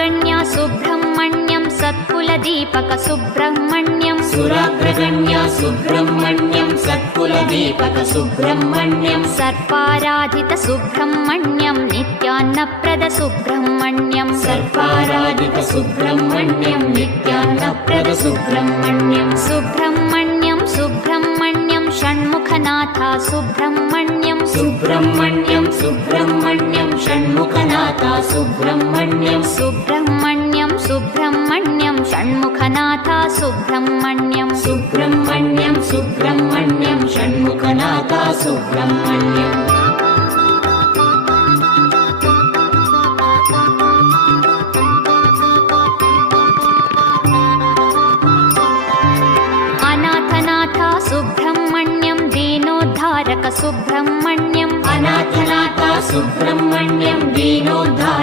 सुराग्रगण्या Subrahmanyam सत्कुलदीपक Subrahmanyam सुराग्रगण्या Subrahmanyam सत्कुलदीपक Subrahmanyam सर्पाराधित Subrahmanyam नित्यान्नप्रद Subrahmanyam सर्पाराधित Subrahmanyam नित्यान्नप्रद Subrahmanyam Subrahmanyam Subrahmanyam षण्मुखनाथा Subrahmanyam Subrahmanyam Subrahmanyam षण्मुखनाथा Subrahmanyam Subrahmanyam Subrahmanyam षण्मुखनाथा Subrahmanyam Subrahmanyam Subrahmanyam षण्मुखनाथा Subrahmanyam अनाथनाथा Subrahmanyam दीनोद्धारक Subrahmanyam अनाथनाथा Subrahmanyam दीनोद्धारक